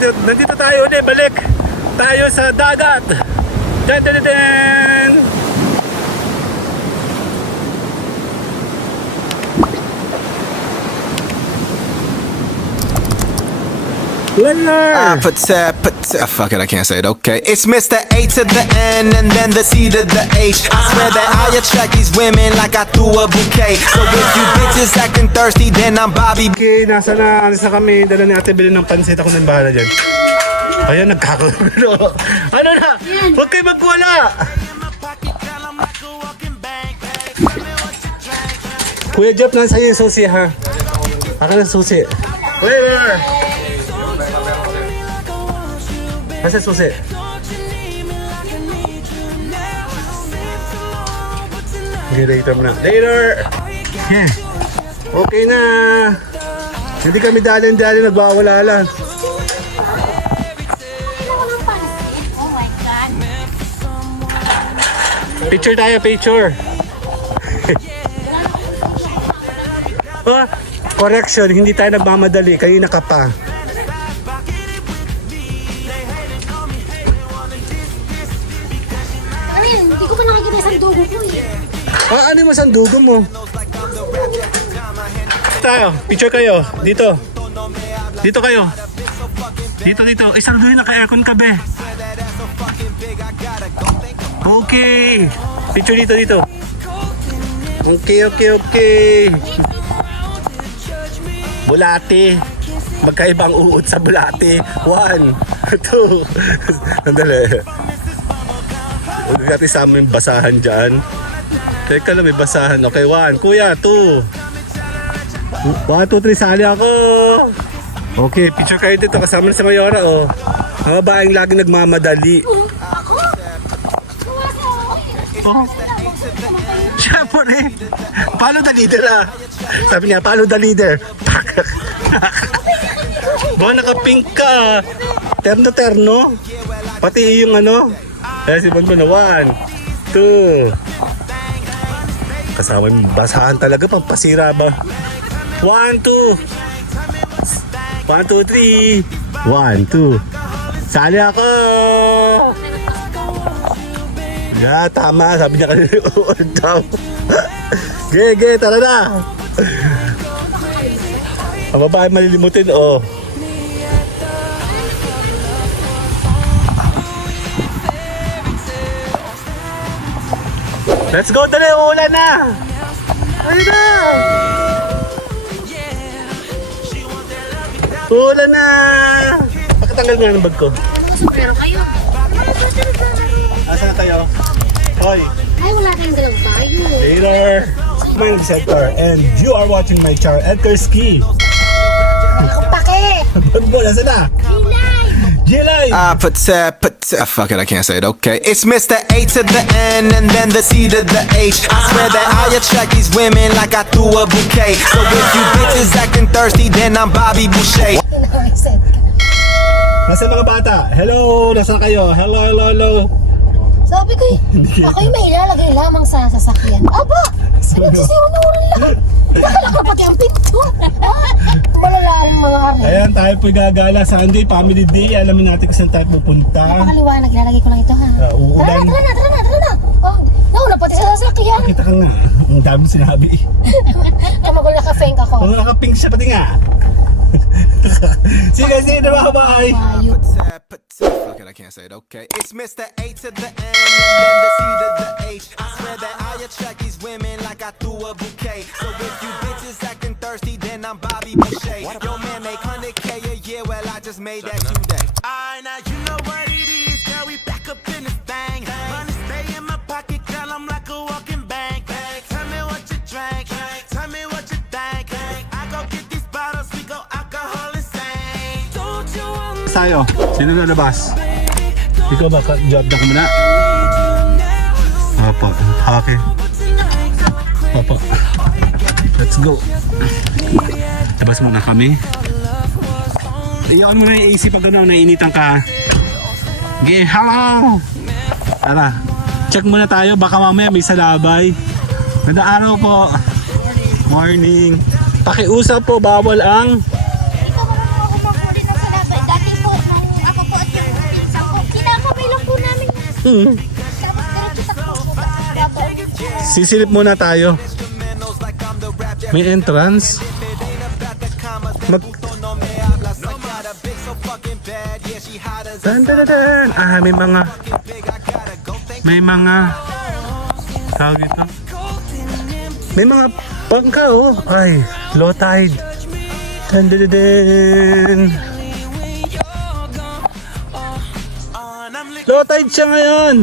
nandito tayo ulit, balik tayo sa dagat. Dan. Fuck it, I can't say it, okay. It's Mr. A to the N and then the C to the H. I swear that I attract these women like I threw a bouquet. So if you bitches acting thirsty, then I'm Bobby. Okay, nasa na, alis na kami. Dala ni Ate Belen ng pansit. Ako nang bahala dyan. Ayan, nagkakagulo. Ano na? Huwag kayo magwala. Kuya Jeff, nasa yung susi ha. Akin ang susi. Flavor! Nasa susi. Okay, later mo na. Later! Yeah. Okay na. Hindi kami dali-dali nagbawala lang. Oh my God. Picture tayo, picture. Oh, correction, hindi tayo nagmamadali. Kanina ka pa. Ayun, hindi ko pa nakikita isang dugo ko eh. Ah, ano yung sandugo mo? Tayo, picture kayo. Dito. Dito kayo. Dito. Isang doon naka-aircon ka, be. Okay. Picture dito. Okay. Bulate. Magkaibang uod sa bulate. 1, 2. Andali. Huwag natin sa amin basahan dyan. Teka lang, may basahan. Okay, 1. Kuya, 2. 1, 2, 3, sali ako. Okay, picture kayo dito. Kasama na si Mayora, oh. Ang babaeng lagi nagmamadali. Ako? Oh. Siyempre. Follow the leader, ah. Sabi niya, follow the leader. Baka naka-pink ka. Terno. Pati yung ano. Kaya si Bonbon na 1, 2. Kasama yung basahan talaga. Pampasira ba? 1, 2. 1, 2, 3. 1, 2. Sali ako. Yeah, tama. Sabi niya kanina uod daw. Ge, tara na. Ang babae malilimutin, oh. Let's go, dali, uulan na. Ayun na. Uulan na. Pakatanggal nga ng bag ko. Pero kayo. Asan na kayo? Hoy. Ay, wala tayong dalang bayo. Later. My name is Edgar and you are watching my channel, Edgar Ski. Pake! Bag mo, nasa na? Gilay! Fuck it, I can't say it, okay. It's Mr. A to the N and then the C to the H. I swear that I attract these women like I threw a bouquet. So if you bitches acting thirsty, then I'm Bobby Boucher. Nasa mga bata? Hello! Nasaan kayo? Hello. Sabi ko ako'y may ilalagay lamang sa sasakyan. Aba! Pinagsisiunuran lang. Nakalak na pati ang pinto. Malalalang mga arne. Ayan, tayo po'y gagala Sunday, Family Day. Alamin natin kung saan tayo pupunta. Napakaliwanag, ilalagay ko lang ito ha. Uulan. Tara na. Oh, nauna pati sa sasakyan. Kita ka nga. Ang dami sinabi. Kamagol naka-feng ako. Kung nakapink siya, pati nga. Sige, bye. Mayo. Fuck it, I can't say it, okay. It's Mr. A to the N and then the C to the H. I swear that I attract these women like I threw a bouquet. So if you bitches acting thirsty, then I'm Bobby Boucher. Your man make 100K a year, well I just made that today. Now you know what it is, girl. We back up in this thing. Money stay in my pocket, girl. I'm like a walking bank. Tell me what you drank. Tell me what you think. I go get these bottles, we go alcohol insane. Don't you want Sayo, sino lalabas? Ikaw ba? Job na ka muna? Opo, okay. Opo. Let's go. Labas muna kami. Iyon mo na yung AC pag gano'n, nainitan ka. Okay, hello! Tara, check muna tayo, baka mamaya may salabay. Ganda araw po. Morning. Pakiusap po, bawal ang... Ikaw marunong ako maghuli ng salabay. Dati po, Sisilip muna tayo. May entrance. Dan. Ah, may mga tawag ito. May mga bangka oh. Ay, low tide. Dan. Low tide siya ngayon.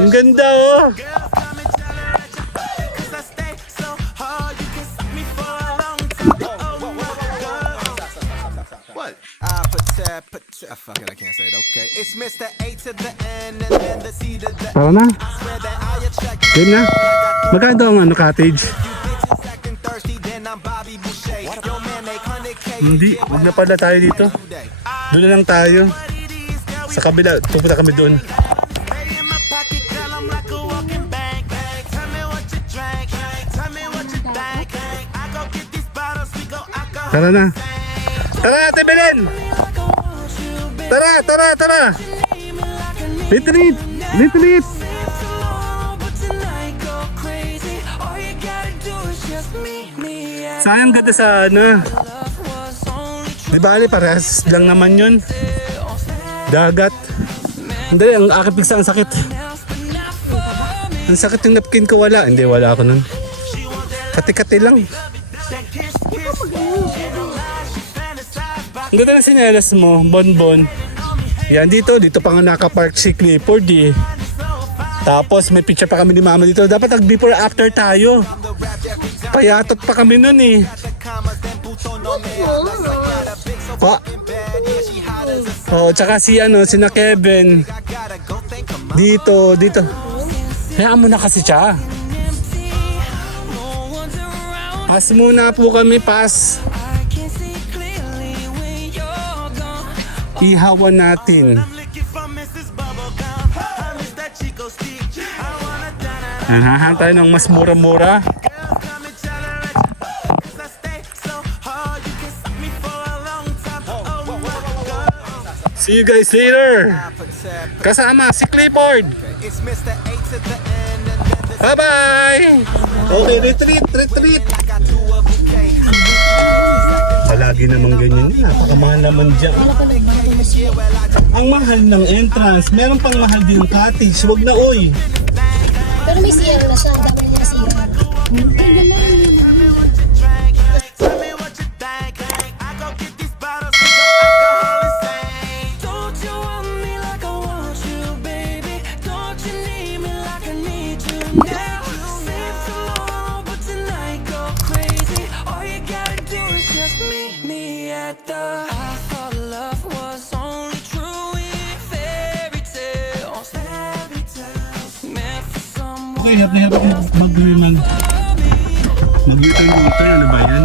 Ang ganda oh. Fuck it, I can't say it. Okay, it's Mr. A to the N and then the C to the Tara na. Swear that I attract you. Yun na. Magkano ang ano, cottage? You bitches acting thirsty, then I'm Bobby Boucher. Yo man, make 100K. Hindi. Huwag na pala tayo dito. Doon na lang tayo. Sa kabila. Pupunta kami doon. Pay in my pocket, girl, I'm like a walking bank. Tell me what you drank, tell me what you think. I go get these bottles, we go alcohol. Tara na. Tara, Ate Belen! Tara! Retreat! Sayang ganda sa ano. Di ba ali, parehas lang naman yun. Dagat. Hindi, ang aking pigsa ang sakit. Ang sakit yung napkin ko, wala. Hindi, wala ako nun. Kati-kati lang. Ang ganda ng sinelas mo, bonbon. Yan dito pa nga nakapark si Clifford eh. Tapos may picture pa kami ni Mama dito. Dapat nag before after tayo. Payatot pa kami nun eh. Pa. Oh, tsaka si na Kevin. Dito. Hayaan mo na kasi siya. Pass muna po kami, pass. Ihawan natin. Nahahan tayo ng mas mura-mura. See you guys later. Kasama si Clifford. It's Mr. A to the N and then the Bye-bye. Okay, retreat. I got to a bouquet. Palagi namang ganyan. Napakamahal naman dyan. Ang mahal ng entrance. Meron pang mahal din yung cottage. Huwag na oy. Pero may CR na siya. Ang dami niya na CR. Tell me what you think. I go get these bottles, we go alcohol insane. Don't you want me like I want you, baby? Don't you need me like I need you now? Save tomorrow, but tonight go crazy. All you gotta do is just meet me at the. I thought love was only true in fairy tales. Meant for someone. Okay, hirap mag-U-turn. Ano ba yan?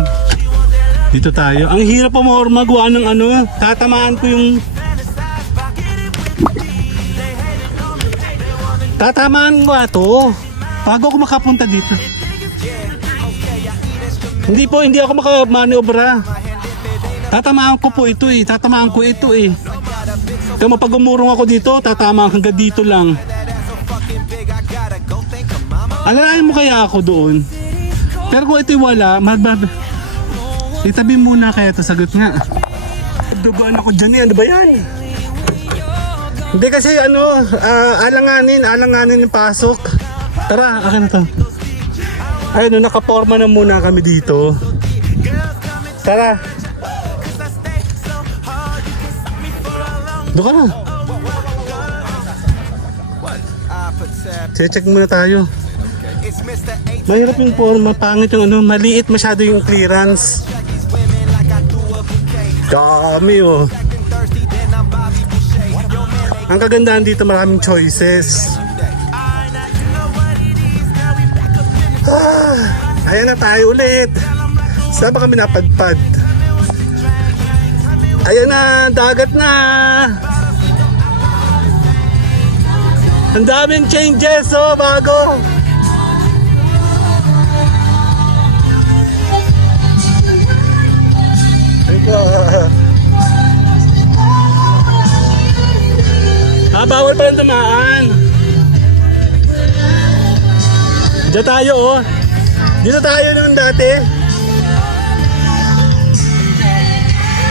Dito tayo. Ang hirap pa mo magawa ng ano. Tatamaan ko yung... Tatamaan ko ito. Bago ako makapunta dito. Hindi ako makamaniobra. Tatamaan ko po ito eh. Tatamaan ko ito eh. Kaya pag umurong ako dito, tatamaan hanggang dito lang. Alalayan mo kaya ako doon. Pero kung ito'y wala, itabi muna kaya ito, sagot nga. Dugaan ako dyan eh, ano ba yan? Hindi kasi alanganin yung pasok. Tara, akin na to. Ayun, nakaporma na muna kami dito. Tara. Doon ka na. Check muna tayo. It's Mr. A to Mahirap yung forma, pangit yung maliit masyado yung clearance. these women like I threw a bouquet. Dami oh. Acting thirsty, then I'm Bobby Boucher. Yo man, Ang kagandahan dito, maraming choices. Ayan na tayo ulit. Saan ba kami napadpad? Ayan na, dagat na. Ang daming changes oh, bago. bawal pala tumaan. Diyan tayo, oh. Dito tayo noon dati.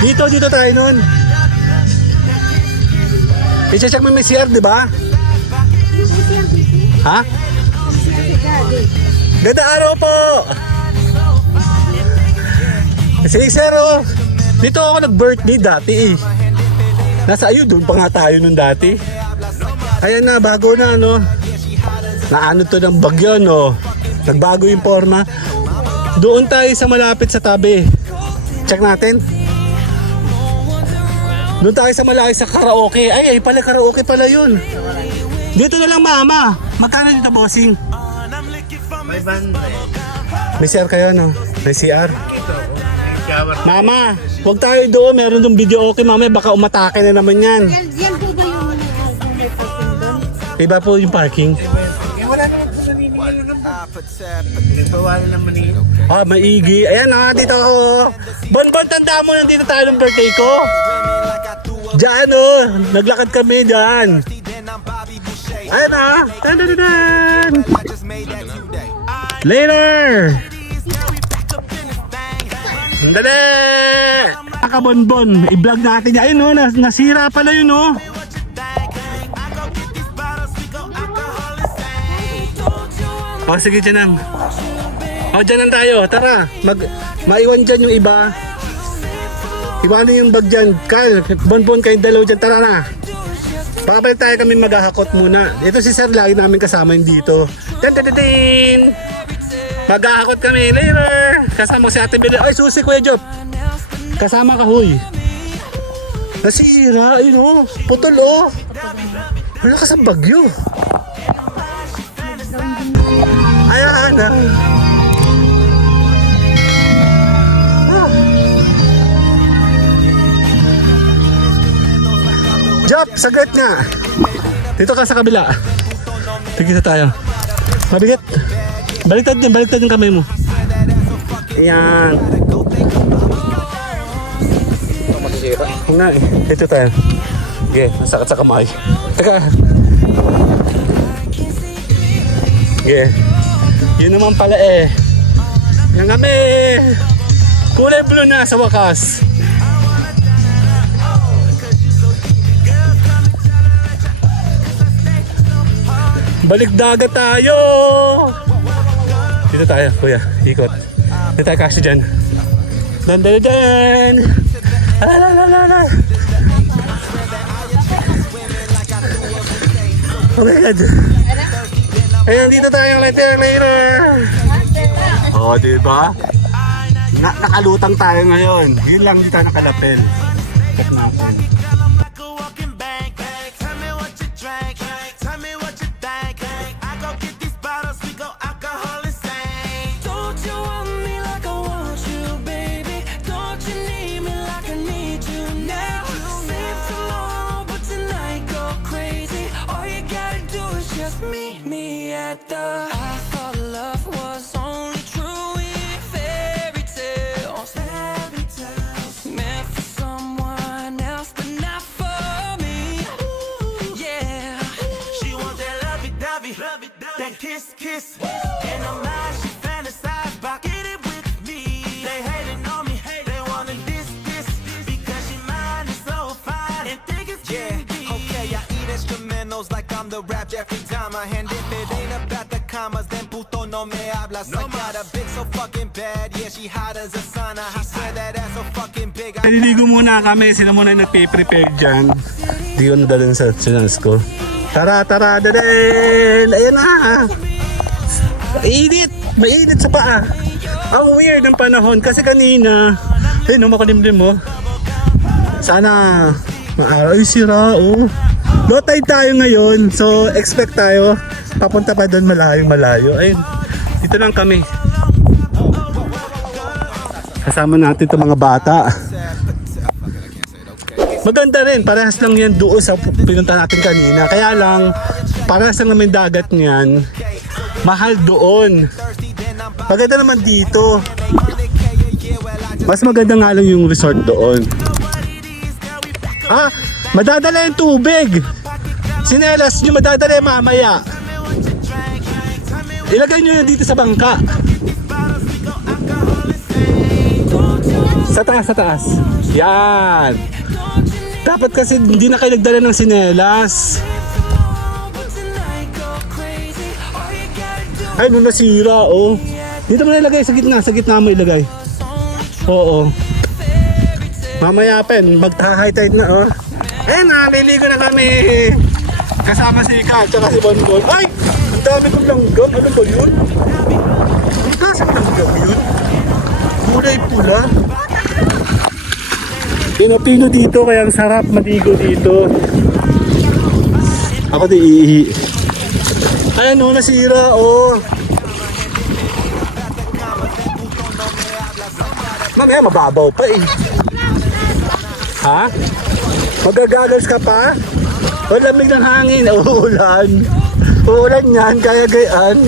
Dito tayo noon. I-check mo may CR, di ba? Ha? Ganda araw po! Si sir, oh. Dito ako nag-birthday dati eh. Nasa doon pa nga tayo nun dati. Ayan na, bago na, no? Naano to ng bagyo, no? Nagbago yung forma. Doon tayo sa malapit sa tabi. Check natin. Doon tayo sa malapit sa karaoke. Ay, pala karaoke pala yun. Dito na lang, mama. Magkano dito, bossing? 500. May CR kayo, no? May CR. Mama, huwag tayo doon. Meron doon video okay, mama. Baka umatake na naman yan. Yan po ba yung may parking doon? Iba po yung parking. Eh, wala naman po naniningil ng nagbawalan ng Manila. Ah, maigi. Ayan na, dito ako. Bonbon, tanda mo, nandito tayo ng birthday ko. Diyan, oh. Naglakad kami dyan. Ayan na. Dan. Later. Dali. Nakabonbon. I-vlog natin yan. Ayun, oh. Nasira pala yun, oh. Oh, sige, dyan lang. Oh, dyan lang tayo. Tara. Maiwan dyan yung iba. Iwanan yung bag dyan. Kyle, bonbon kayong dalaw dyan. Tara na. Pakabalik tayo kami maghahakot muna. Ito si sir, lagi namin kasama yung dito. Din! Maghahakot kami later. Kasama ko si Ate Beli. Ay, susi Kuya Job. Kasama ka, huy. Nasira, ayun oh. Putol oh. Wala ka sa bagyo. Ayan na. Job, saglit nga. Dito ka sa kabila. Tigita tayo. Mabigat. Baliktad yung kamay mo. Ayan. Huwag na eh. Dito tayo. Okay, masakit sa kamay. Teka. Okay. Yun naman pala eh. Yan kami. Kulay blue na sa wakas. Balik dagat tayo. Dito tayo, kuya. Ikot. Dito tayo kasi dyan. Dan. Alalala. Oh my God. Ayan, dito tayo later. Oh, diba? Nakalutang tayo ngayon. Yun lang, di tayo nakalapel. Check natin. like a walking bank. Tell me what you drank. Tell me what you think. I go get these bottles, we go alcohol insane. Don't you want me like I want you, baby? Don't you need me like I need you now? Save tomorrow, but tonight go crazy. All you gotta do is just meet me at the. I thought love was only true in fairy tales. Meant for someone else, but not for me. Yeah, she want that lovey-dovey, that kiss. In her mind, she fantasize about getting with me. They hating on me, they wanna diss, because she mind is so fine and think it's candy. Okay, I eat instrumentals like I'm the rap Jeffrey Dahmer. And if it ain't about the commas, then puto no me hablas. I got a bitch so fucking bad, yeah, she hot as a sauna. I swear that ass so fucking big. Naliligo muna kami. Sila muna yung nagpe-prepare dyan. Di ko nadalhin sa sinas ko. Tara, din! Ayan na! Mainit sa paa. Ang weird ng panahon kasi kanina, ayun, makalimlim mo. Sana maaraw. Ay, sira, oh. Low tide tayo ngayon, so expect tayo. Papunta pa doon malayo. Ayun, dito lang kami. Kasama natin itong mga bata. Maganda rin, parehas lang yan doon sa pinunta natin kanina. Kaya lang, parehas lang naman dagat niyan. Mahal doon. Maganda naman dito. Mas maganda nga lang yung resort doon. Ah, madadala yung tubig. Sinelas nyo madadala mamaya. Ilagay nyo yun dito sa bangka. Sa taas, sa taas. Yan. Dapat kasi hindi na kayo nagdala ng sinelas. Ay, nung nasira, oh. Dito mo na ilagay, sa gitna mo ilagay. Oo. Mamaya pa yun, mag-high tide na, oh. Eh, naliligo na kami. Kasama si Ika, tsaka si Bonbon. Ay! Ang dami kong langgam. Ano ba yun? Ang kasang langgam yun? Kulay pula. Pinapino dito, kaya ang sarap maligo dito. Ako di iihi. Ayan, oh, nasira, oh. Mamaya mababaw pa eh. Ha? Magagalos ka pa? O lamig ng hangin, uulan. Uulan yan, kaya gayaan.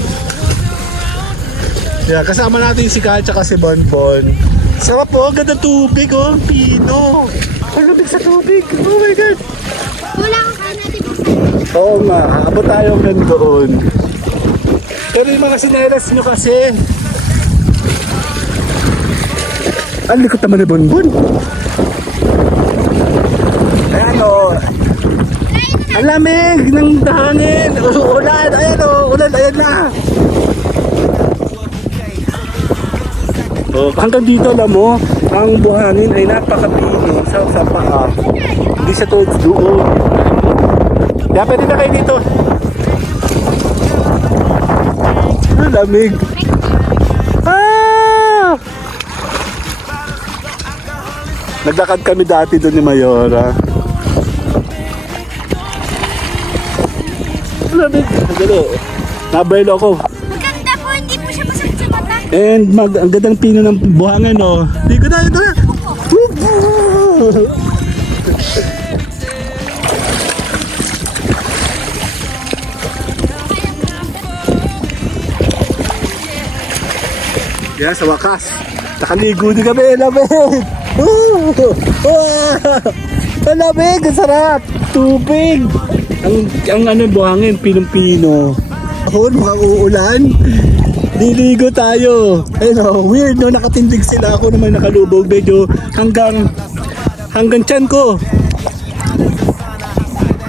Yeah, kasama natin si Ka at si Bonbon. Sarap po, ganda tubig oh, pino. Ang lamig sa tubig, oh my God. Wala akong kain natin. Oo nga, abot tayo hanggang doon. Pero yung mga sinelas nyo kasi. Ang likot naman ni Bonbon. Ayan o. Ang lamig ng dahangin. Ulan, ayan o. Ulan, ayan na. Oh, hanggang dito alam mo, ang buhangin ay napakapino sa paa. Hindi siya towards doon. Kaya pwede na kayo dito. Ang lamig. Ah! Naglakad kami dati doon ni Mayora. Ang lamig. Nabaylo ako. Maganda po, hindi po siya masakit sa mata. And ang ganda ng pino ng buhangin, oh. Dito na, ito na. Yan, sa wakas. Nakaligo din kami, lamig. Ang lamig, ang sarap. Tubig. Ang ano, buhangin, pinong-pino. Oh, mukhang uulan. Liligo tayo. Ayun oh, weird no, nakatindig sila. Ako naman nakalubog. Medyo hanggang tiyan ko.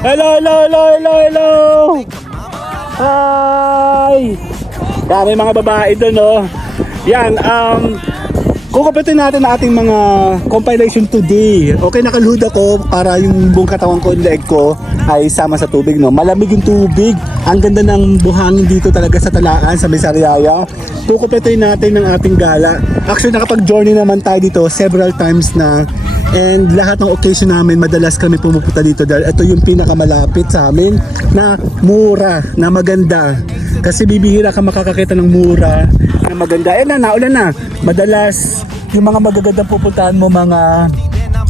Hello, hello, hello, hello, hello. Hi. Yan, may mga babae doon oh. Yan, kukumpletin natin ang ating mga compilation today. Okay, nakaluhod ako para yung buong katawan ko, yung leg ko ay sama sa tubig, no? Malamig yung tubig. Ang ganda ng buhangin dito talaga sa Talaan, sa Misariaya. Kukumpletin natin ang ating gala. Actually, nakapag-journey naman tayo dito several times na. And lahat ng occasion namin, madalas kami pumupunta dito dahil ito yung pinakamalapit sa amin na mura, na maganda. Kasi bibihira ka makakakita ng mura na maganda. Eh na, naulan na. Madalas, yung mga magaganda pupuntahan mo, mga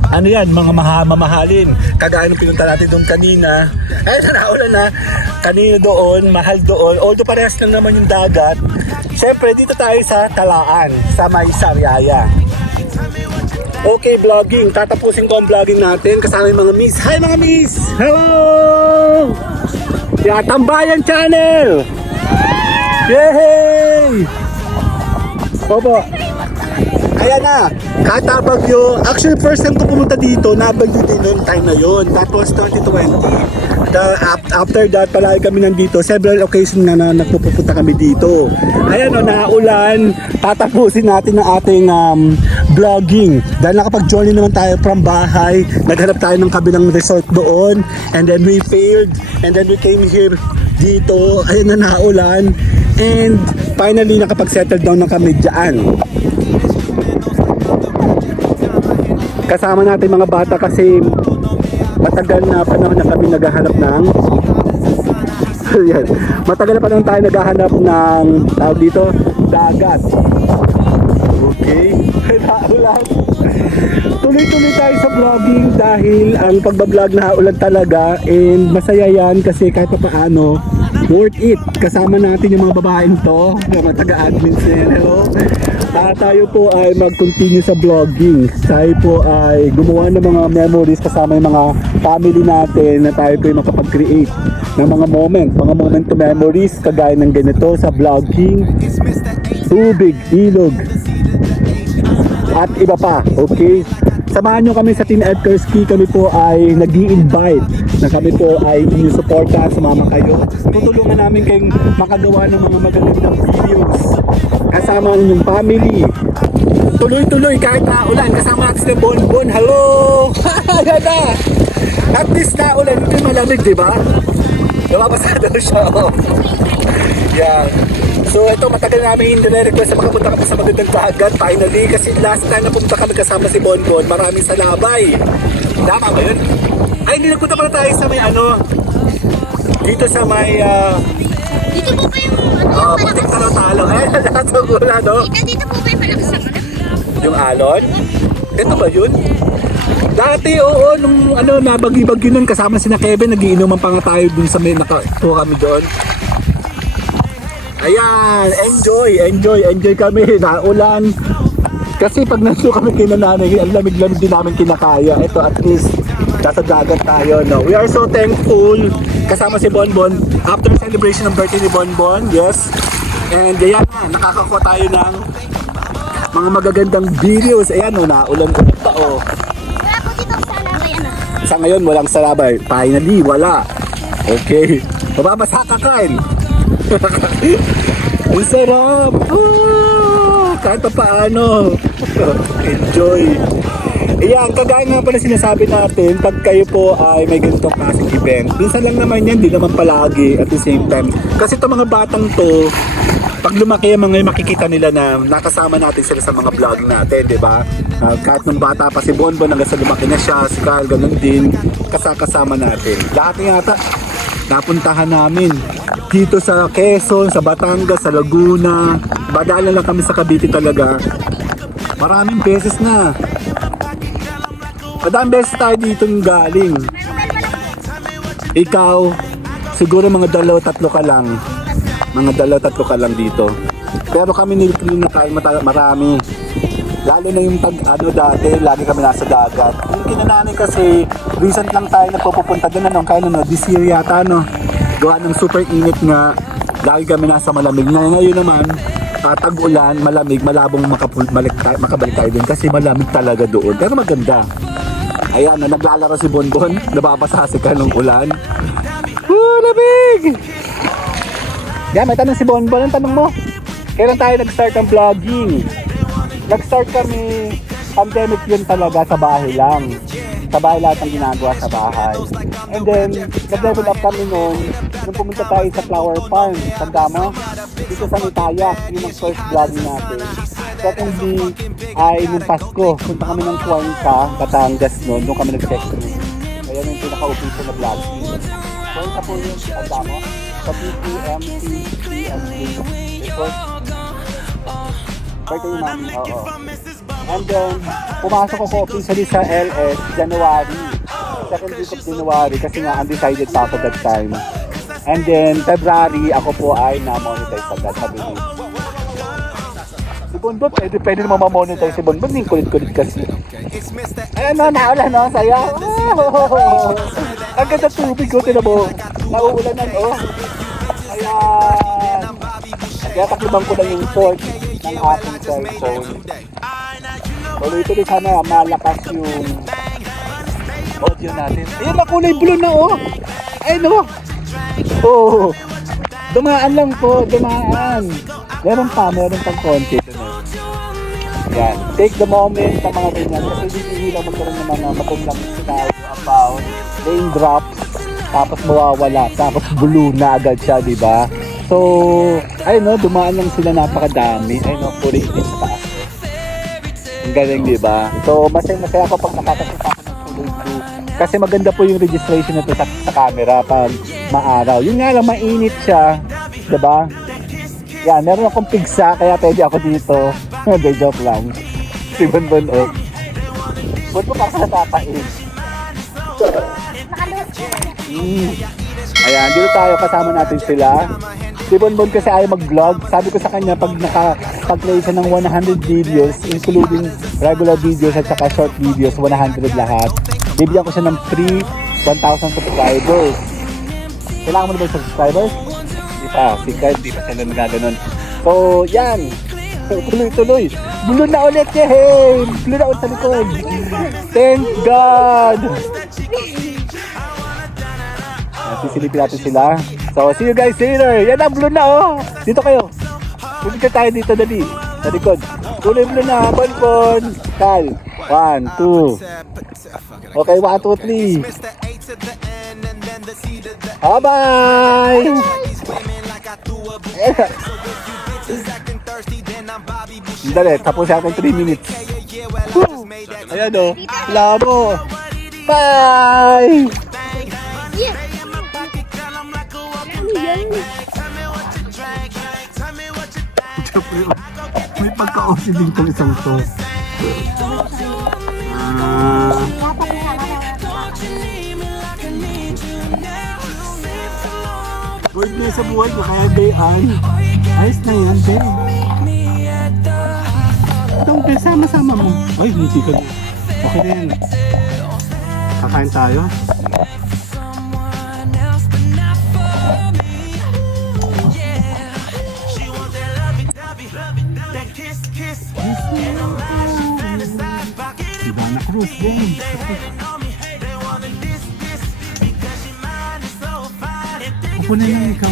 ano yan, mga mamahalin. Kagaya ng pinunta natin doon kanina. Eh na, naulan na. Kanina doon, mahal doon. Although parehas lang naman yung dagat. Siyempre, dito tayo sa Talaan, sa may Sariaya. Okay, vlogging. Tatapusin ko ang vlogging natin kasama yung mga miss. Hi mga miss! Hello! Yeah, Tambayan Channel! Yay! Opo. Ayan na, Katabagyo. Actually, first time ko pumunta dito, nabagyo din noong time na yon. That was 2020. After that, palagi kami nandito. Several occasions na nagpupunta kami dito. Ayan o, naulan. Tatapusin natin ang ating vlogging. Dahil nakapag-journey naman tayo from bahay. Naghanap tayo ng kabilang resort doon. And then we failed. And then we came here dito. Ayan na, naulan. And finally, nakapag-settle down na kami dyan. Kasama natin mga bata kasi matagal na panahon na kami naghahanap ng matagal na panahon tayo naghahanap ng tawag dito, dagat. Okay. Tuloy-tuloy tayo sa vlogging dahil ang pagbablog na ulan talaga and masaya yan kasi kahit pa paano worth it. Kasama natin yung mga babaeng to, yung mga taga-admins na yan. Hello. tayo po ay mag-continue sa vlogging. Tayo po ay gumawa ng mga memories kasama yung mga family natin na tayo po ay makapag-create ng mga moment to memories kagaya ng ganito sa vlogging, tubig, ilog, at iba pa, okay? Samahan nyo kami sa Team Edgar Ski. Kami po ay nag-i-invite na kami po ay inyong suporta. Sumama kayo. Tutulungan namin kayong makagawa ng mga magagandang videos kasama ang inyong family. Tuloy-tuloy kahit naulan. Kasama natin si Bonbon. Hello! Ganda! At least naulan. Ito malamig, di ba? Nababasa daw siya. Oh. Yeah. So ito, matagal namin nire-request na makapunta kami sa magandang dagat finally, kasi last time na pumunta kami kasama si Bonbon, maraming salabay. Tama ba yun? Ay, hindi nagpunta pala tayo sa may dito sa may Dito po ba yung putik talo-talo. Ay, natugula, no? Dito po ba yung malakas ang Yung alon? Ito ba yun? Dati, oo, nung nabagi-bagi nun, kasama si na Kevin, nagiinuman pa nga tayo dun sa may kami doon. Ayan, enjoy kami, naulan. Kasi pag nandun kami kinananay, ang lamig-lamig din namin kinakaya. Ito at least, nasa dagat tayo, no? We are so thankful, kasama si Bonbon, after celebration ng birthday ni Bonbon, yes. And ayan na, nakakakuha tayo ng mga magagandang videos. Ayan, no, naulan-ulan pa, oh. Wala po dito sa alabay, ano? Sa ngayon, walang salabay. Finally, wala. Okay. Mababasa ka, Kyle. Ang sarap! Kahit pa paano. Enjoy. Ayan, kagaya nga pala sinasabi natin, pag kayo po ay may ganitong klaseng event, minsan lang naman yan, di naman palagi at the same time. Kasi itong mga batang to, pag lumaki ang mga makikita nila na nakasama natin sila sa mga vlog natin, di ba? Kahit nung bata pa si Bonbon, hanggang sa lumaki na siya, si Carl, ganun din, kasama natin. Lahat yata, napuntahan namin dito sa Quezon, sa Batangas, sa Laguna. Badala lang kami sa Cavite talaga. Maraming beses na. Madaming beses tayo dito galing. Ikaw, siguro mga 2-3 ka lang. Mga 2-3 ka lang dito. Pero kami nilipin na tayo marami. Lalo na yung dati, lagi kami nasa dagat. Yung kinananay kasi, recent lang tayo nagpupunta doon, this year yata, no? Gawa ng super init nga, lagi kami nasa malamig. Ngayon naman, tag-ulan, malamig, malabong makabalik tayo din kasi malamig talaga doon. Pero maganda. Ayan, naglalaro si Bonbon, nababasa si kanong ulan. Woo, lamig! Yan, may tanong si Bonbon. Ang tanong mo, kailan tayo nag-start ng vlogging? Nag-start kami, pandemic yun talaga, sa bahay lang. Sa bahay lahat ang ginagawa sa bahay. And then, nag-level up kami noon, nung pumunta tayo sa flower farm, tanda mo? Dito sa Nitayak, yun ang first vlogging natin. Secondly, ay nung Pasko, punta kami ng Cuenca, Batangas noon, doon kami nag-check. Kaya yung pinaka-official na vlogging. Cuenca po yun, tanda mo? Sa PPMT. Birthday namin, oo. And then, pumasok ako officially sa LS January. Second week of January kasi nga undecided pa ako that time. And then, February, ako po ay na-monetize agad. Sabi niyo. Si Bonbon, pwede naman ma-monetize si Bonbon. Yung kulit-kulit kasi. Ayan na, naulan no, saya. Oh! Ang ganda tubig ko, tinan mo. Nauulanan, oh. Ayan. Kaya takliban ko lang yung torch ng ating cellphone. Tuloy-tuloy sana malakas yung audio natin. Ayan, makulay blue na, oh. Ayun, oh. Oh. Dumaan lang po, dumaan. Meron pang konti. Yan. Take the moment sa mga ganyan. Kasi hindi lang magkaroon naman na matunglang scenario about raindrops. Tapos mawawala. Tapos blue na agad siya, di ba? So, ayun no, dumaan lang sila napakadami. Ayun no, puri din sa taas. Ang galing, di ba? So, masaya ako pag nakakakita ako ng kulay blue. Kasi maganda po yung registration nito sa camera pag maaraw. Yun nga lang, mainit siya. Di ba? Yan, meron akong pigsa kaya pwede ako dito. Hindi, joke lang. Si Bonbon, oh. Bonbon pa sa natatain. Ayan, dito tayo, kasama natin sila. Si Bonbon kasi ayaw mag-vlog. Sabi ko sa kanya, pag nakapag-play siya ng 100 videos, including regular videos at saka short videos, 100 lahat, bibigyan ko siya ng free 1,000 subscribers. Kailangan mo na ba yung subscribers? Di pa, secret, di pa sila nagaganon. So, yan. Tuloy-tuloy. Blue na ulit, yehey! Blue na ulit sa likod. Thank God! Sisilipin natin sila. So, see you guys later. Yan na, blue na, oh. Dito kayo. Punta tayo dito, dali. Sa likod. Kulay blue na, Bonbon. Kal. 1, 2. Okay, 1, 2, 3. Bye-bye! Dali, tapos natin 3 minutes. Woo! Ayan, oh. Labo. Bye! May pagka-OC din itong isang to. Word na sa buhay ko, kaya bayan. Ayos na yan, Ben. Itong Ben, sama-sama mo. Ay, hindi ka. Okay din. Kakain tayo. Ivana Cruz, Ben. Upo na lang ikaw.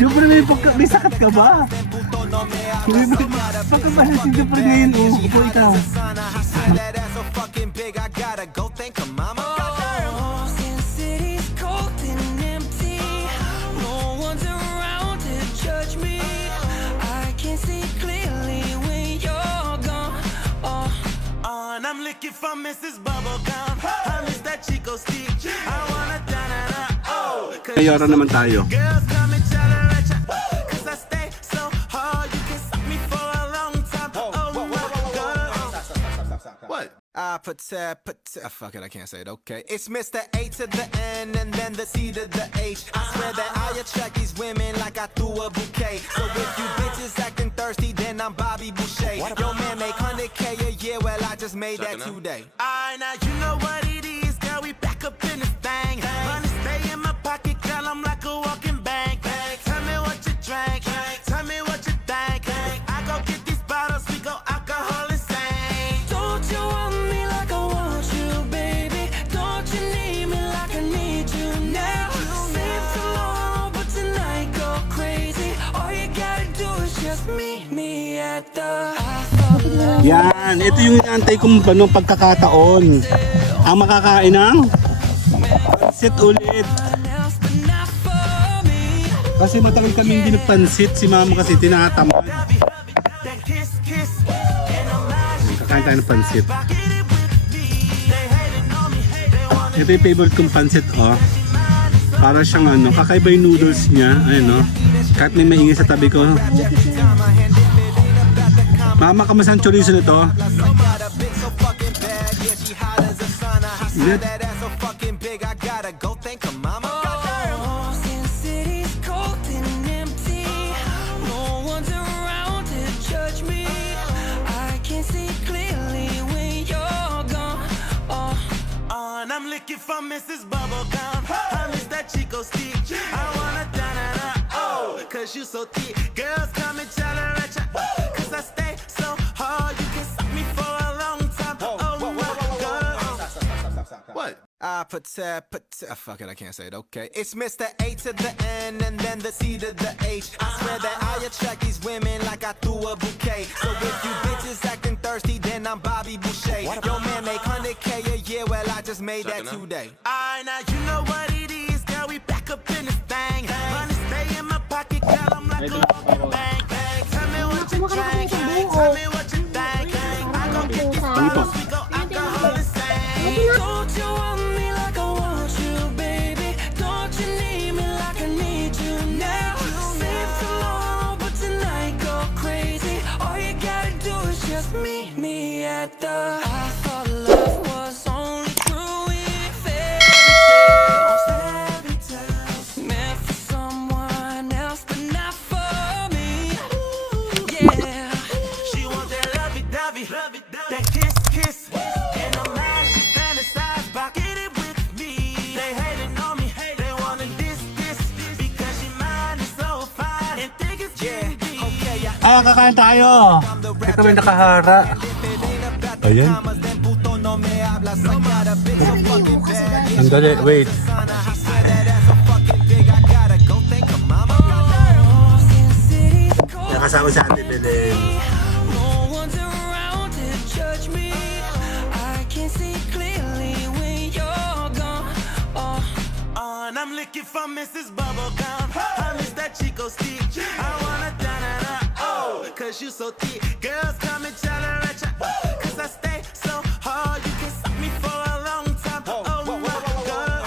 Siyempre may sakat ka ba? Pagkabalas yung siyempre ngayon, upo ikaw. I'm looking for Mrs. Bubblegum. I miss that Chico stick. I wanna da-da-da, oh. Mayora naman tayo. Girls come and chatter at ya, cause I stay so hard. You can suck me for a long time. Oh, what? Fuck it, I can't say it, okay. It's Mr. A to the N and then the C to the H. I swear that I attract these women like I threw a bouquet. So if you bitches acting thirsty, then I'm Bobby Boucher. Your man make 100K a year, well I just made that today. Now you know what it is, girl, we back up in this thing. Money stay in my pocket, girl, I'm like a walking bank. Tell me what you drank, tell me what you think. I go get these bottles, we go alcohol insane. Don't you want me like I want you, baby? Don't you need me like I need you now? Save tomorrow, but tonight go crazy. All you gotta do is just meet me at the Yan, ito yung inaantay kong pagkakataon. Ang makakain ng pansit ulit. Kasi matagal kaming hindi nagpansit. Si mama kasi tinatamad. Kakain tayo ng pansit. Ito yung favorite kong pansit, oh. Para siyang ano, kakaiba yung noodles niya. Ayun, oh. Kahit may maingay sa tabi ko. Mama, kamusta ang chorizo nito? Init. I'm looking for Mrs. Bubblegum. I miss that Chico stick. I wanna da-da-da, oh, cause you so thick. Girls come and chatter at ya, cause I stay so hard. You can suck me for a long time. Oh, what? Fuck it, I can't say it, okay. It's Mr. A to the N and then the C to the H. I swear that I attract these women like I threw a bouquet. So if you bitches acting thirsty, then I'm Bobby Boucher. Your man make 100K a year, well I just made that today. Now you know what it is, girl, we back up in this thing. Money stay in my pocket, girl, I'm like a walking bank. Tell me what you drink, tell me what you think. I go get these bottles, we go alcohol insane. Don't you want me like I want you, baby? Don't you need me like I need you now? Save tomorrow, but tonight go crazy. All you gotta do is just meet me at the. I thought love was only true if fairy tales. kakain tayo. Ito may nakahara. Ayan. Ang dali, wait. Nakasama sa Ate Belen. No one's around to judge me. I can see clearly when you're gone. And I'm looking for Mrs. Bubblegum. I miss that Chico stick. I wanna da-da-da, oh, cause you so thick. Girls come and tolerate ya, cause I stay so hard. You can suck me for a long time. Oh, my God.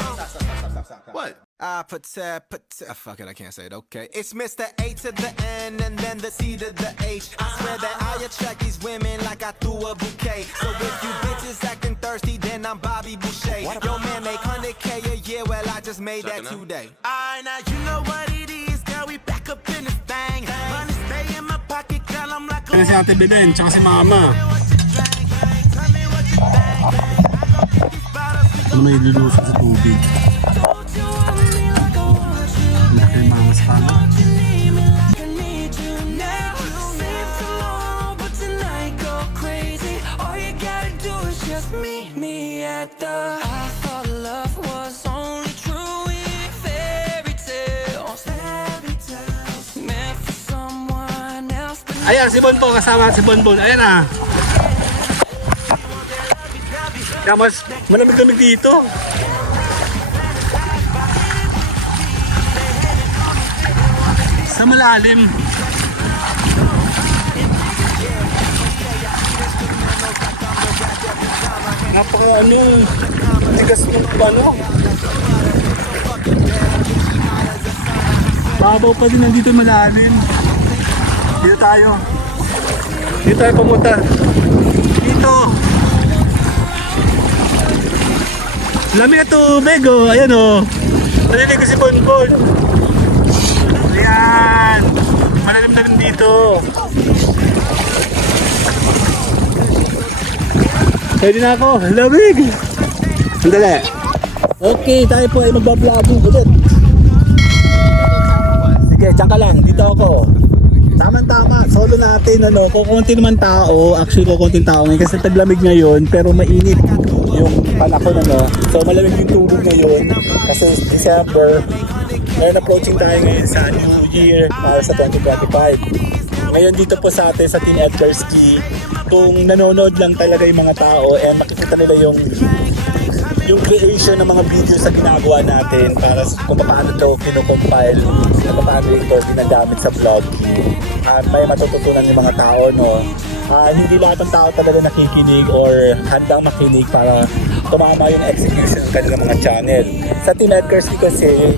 What? Fuck it, I can't say it, okay. It's Mr. A to the N and then the C to the H. I swear that I attract these women like I threw a bouquet. So if you bitches acting thirsty, then I'm Bobby Boucher. Your man make 100K a year, well I just made that today. Alright, now you know what it is, girl, we back up in this thing. Money stay in my pocket, girl, I'm like a... Si Ate Belen, tsaka si Mama. Ano may lulusot sa tubig? Ang laki yung Mama sa kama. Meet me at the... I thought love was only true in fairy tales. Meant for someone else, but Ayan, si Bonbon, kasama si Bonbon. Ayan na. Kaya mas malamig-lamig dito. Sa malalim. Napaka tigas ng Babaw pa din, nandito malalim. Dito tayo. Dito tayo pumunta. Dito. Lamig na tubig, oh. Ayan, oh. Nalilig ko si Bonbon. Ayan. Malalim na rin dito. Pwede na ako. Lamig. Sandali. Okay, tayo po ay magbabloging ulit. Sige, dyan ka lang. Dito ako. Tama-tama. Solo natin, ano. Kukunti naman tao. Actually, kukunti tao ngayon kasi taglamig ngayon. Pero mainit yung panahon, ano. So, malamig yung tubig ngayon. Kasi December. Ngayon, approaching tayo ngayon sa New Year para sa 2025. Ngayon dito po sa atin sa Team Edgar Ski, kung nanonood lang talaga yung mga tao and makikita nila yung creation ng mga videos na ginagawa natin para kung paano ito kinocompile, kung paano ito ginagamit sa vlogging. At may matututunan yung mga tao, no? Hindi lahat ng tao talaga nakikinig or handang makinig para tumama yung execution ng kanilang mga channel. Sa Team Edgar Ski kasi,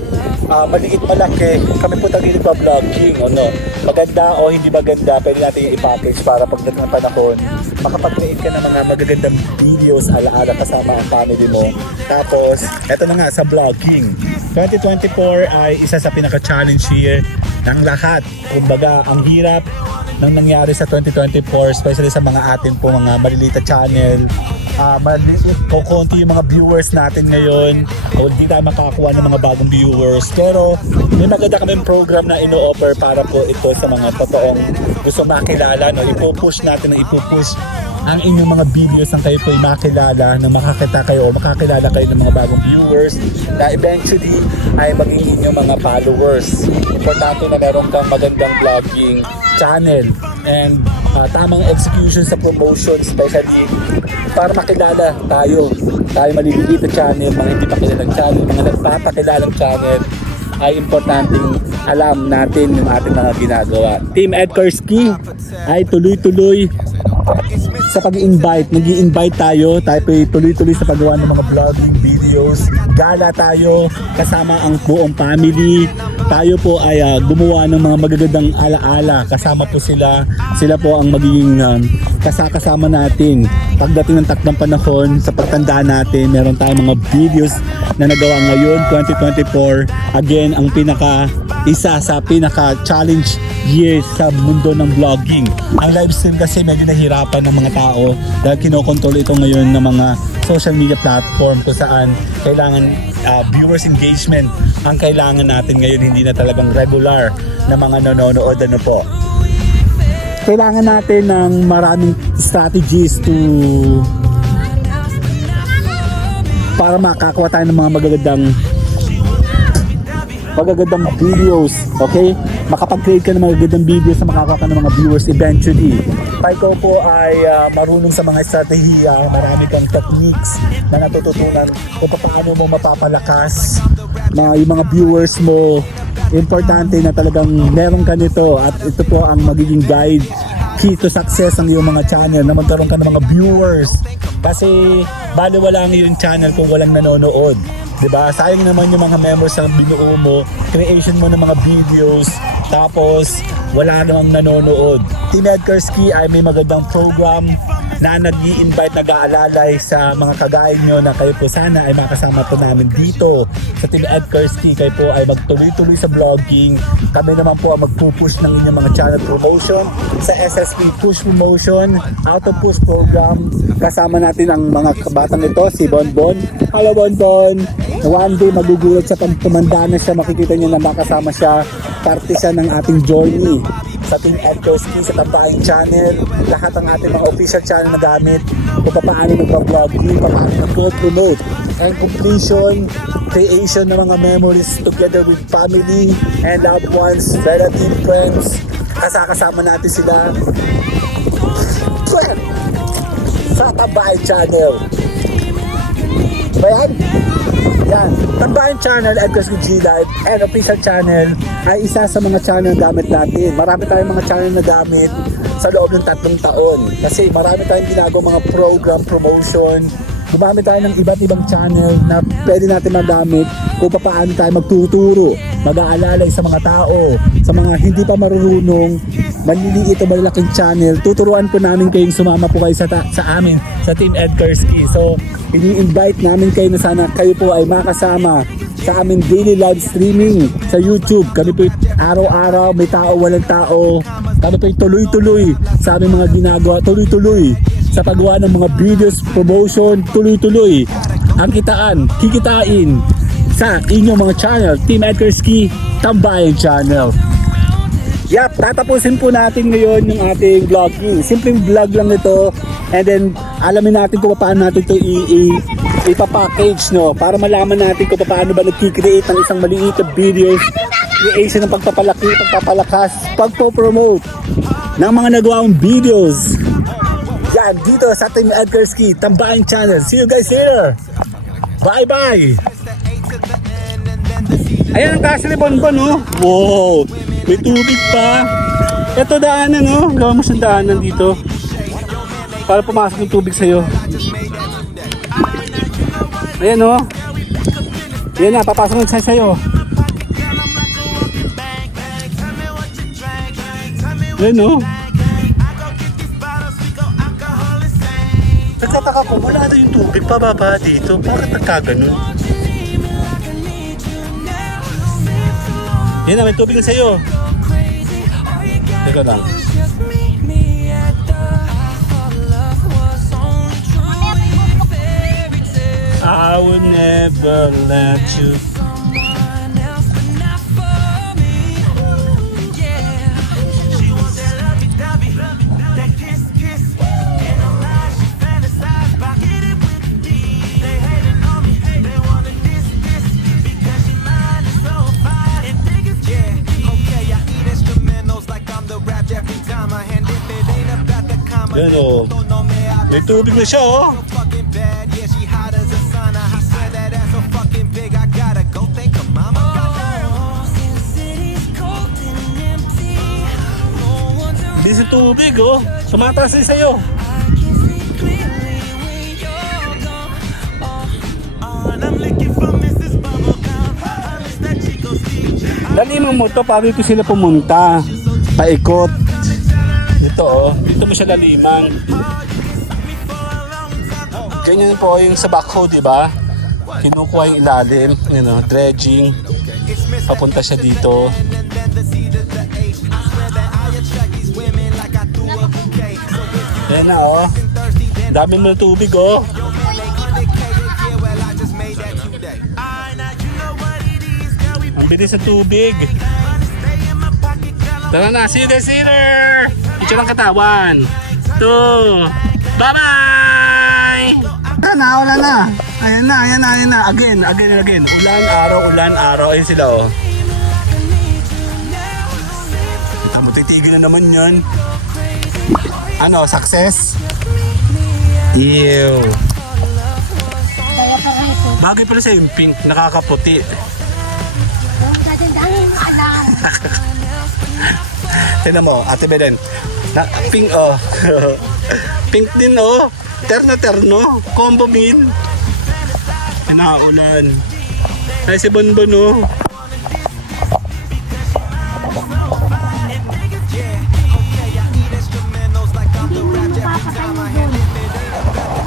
maliit malaki, kami po talaga nagpa-vlogging, ano, maganda o hindi maganda, pwede natin yung i-package para pagdating ng panahon, makapag-create ka ng mga magagandang videos alaala kasama ang family mo. Tapos, eto na nga sa vlogging. 2024 ay isa sa pinaka-challenge year ng lahat. Kumbaga, ang hirap ng nangyari sa 2024, especially sa mga atin po mga maliliit na channel. Kukunti yung mga viewers natin ngayon o hindi tayo makakuha ng mga bagong viewers, pero may maganda kaming program na ino-offer para po ito sa mga totoong gusto makilala, no? Ipupush natin na ipupush ang inyong mga videos ng kayo po ay makilala, nang makakita kayo o makakilala kayo ng mga bagong viewers na eventually ay maging inyong mga followers. Importante na meron kang magandang vlogging channel and tamang execution sa promotion, especially para makilala tayo maliliit na channel, mga hindi pa kilalang channel, mga nagpapakilalang channel, ay importanteng alam natin yung ating mga ginagawa. Team Edgar Ski ay tuloy-tuloy sa pag-i-invite. Nag-i-invite tayo tuloy-tuloy sa paggawa ng mga vlogging videos. Gala tayo kasama ang buong family. Tayo po ay gumawa ng mga magagandang alaala. Kasama po sila po ang magiging kasama natin. Pagdating ng takdang panahon, sa pagtanda natin, meron tayong mga videos na nagawa ngayon, 2024. Again, ang isa sa pinaka-challenge year sa mundo ng vlogging. Ang live stream kasi medyo nahirapan ng mga tao dahil kinokontrol ito ngayon ng mga social media platform kung saan kailangan viewers engagement ang kailangan natin ngayon, hindi na talagang regular na mga nanonood, ano po. kailangan natin ng maraming strategies para makakuha tayo ng mga magagandang videos, okay? Makapag-create ka ng magagandang videos na makakakuha ka ng mga viewers eventually. Pa ikaw po ay marunong sa mga estratehiya, marami kang techniques na natututunan kung paano mo mapapalakas na yung mga viewers mo. Importante na talagang meron ka nito at ito po ang magiging guide, key to success ng iyong mga channel, na magkaroon ka ng mga viewers. Kasi baliwala ang iyong channel kung walang nanonood. Diba? Sayang naman yung mga members na binuo mo, creation mo ng mga videos, tapos wala namang nanonood. Team Edgarski ay may magandang program na nag-i-invite, nag-aalalay sa mga kagaya nyo na kayo po sana ay makasama po namin dito sa Team Edgarski. Kayo po ay magtuloy-tuloy sa vlogging. Kami naman po ang magpupush ng inyong mga channel promotion sa SSP Push Promotion, Auto Push Program. Kasama natin ang mga kabatang ito, si Bonbon. Hello Bonbon! One day magugulat siya pag tumanda na siya, makikita niyo na makasama siya, parte siya ng ating journey sa Team Edgarski, sa Tambayan Channel, lahat ng ating mga official channel na gamit kung paano nag-vlogging, paano nag-promote, and completion, creation ng mga memories together with family and loved ones, relative, friends. Kasama natin sila sa Tambayan Channel. Bayan? Yan. Tambayan Channel, Edgarski G Live, and official channel ay isa sa mga channel na gamit natin. Marami tayong mga channel na gamit sa loob ng 3 taon. Kasi marami tayong ginagawa mga program, promotion. Gumamit tayo ng iba't ibang channel na pwede natin magamit kung paano tayo magtuturo, mag-aalalay sa mga tao, sa mga hindi pa marunong, maliliit o malalaking channel. Tuturuan po namin kayong sumama po kayo sa amin, sa Team Edgarski. So, ini-invite namin kayo na sana kayo po ay makasama sa aming daily live streaming sa YouTube. Kami po araw-araw, may tao, walang tao. Kami po tuloy-tuloy sa aming mga ginagawa, tuloy-tuloy sa paggawa ng mga videos, promotion, tuloy-tuloy. Ang kikitain sa inyong mga channel, Team Edgarski, Tambayan Channel. Yap, tatapusin po natin ngayon yung ating vlogging. Simpleng vlog lang ito. And then, alamin natin kung paano natin ito ipapackage, no? Para malaman natin kung paano ba nagkikreate ng isang maliit na videos, creation ng pagpapalaki, pagpapalakas, pagpo-promote ng mga nagawang videos. Yan, dito sa Team Edgarski, Tambayan Channel. See you guys here! Bye-bye! Ayan ang kasi ni Bonbon, no? Wow! May tubig pa. Ito daanan, no? Gawa mo siyang daanan dito para pumasok yung tubig sa'yo. Ayan, no? Ayan na, papasok yung sa'yo. Ayan, no? Nagtataka ko, wala na yung tubig pababa dito. Bakit nagkaganon? Ayan na, may tubig na sa'yo. Teka lang. I will never let you. Yan o. May tubig na siya o. Hindi sa tubig o. Sumataas din sa'yo. Laliman mo to para dito sila pumunta. Paikot. Ito oh, dito mo siya laliman. Ganyan po yung sa backhoe, di ba? Kinukuha yung ilalim, you know, dredging. Papunta siya dito. Yan na oh. Dami mo ng tubig oh. Ang bilis ng tubig. Tara na, see you guys later! Picture lang kita. 1, 2. Bye-bye! Wala na. Ayan na. Again. Ulan, araw. Ayun sila, oh. Kita mo, titigil na naman yan. Ano, success? Ew. Kaya pa rin ito. Bagay pala sa'yo yung pink, nakakaputi. Tignan mo, Ate Belen. Pink, oh. Pink din, oh. Terno. Combo meal. Pinaulan. Ay, si Bonbon, oh.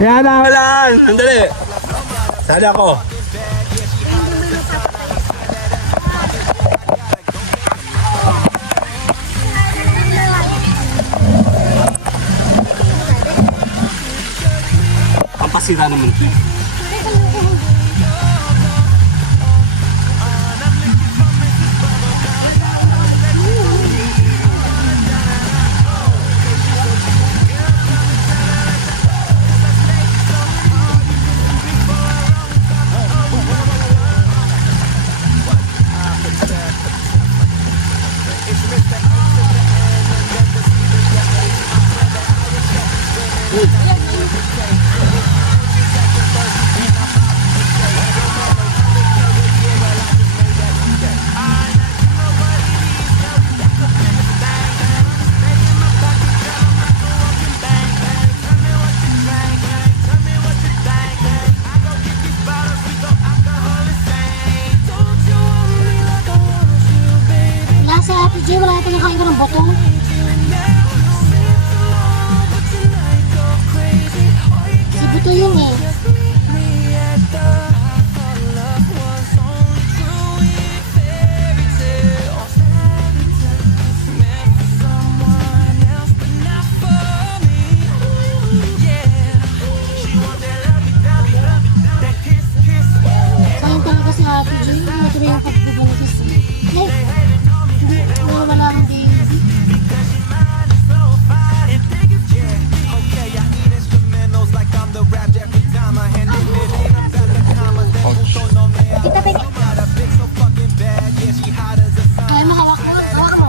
Yan na, ulan. Sandali. Sali ako. Ang pasira naman. Nasa Happy J, wala natin nakain ko ng boto. Si Buto yun eh. Sayang talaga si Happy J. Hindi na tuloy yung pagbubulis eh. Wala akong baby. Kita pwede. Kaya mahawak ko. Hawak mo.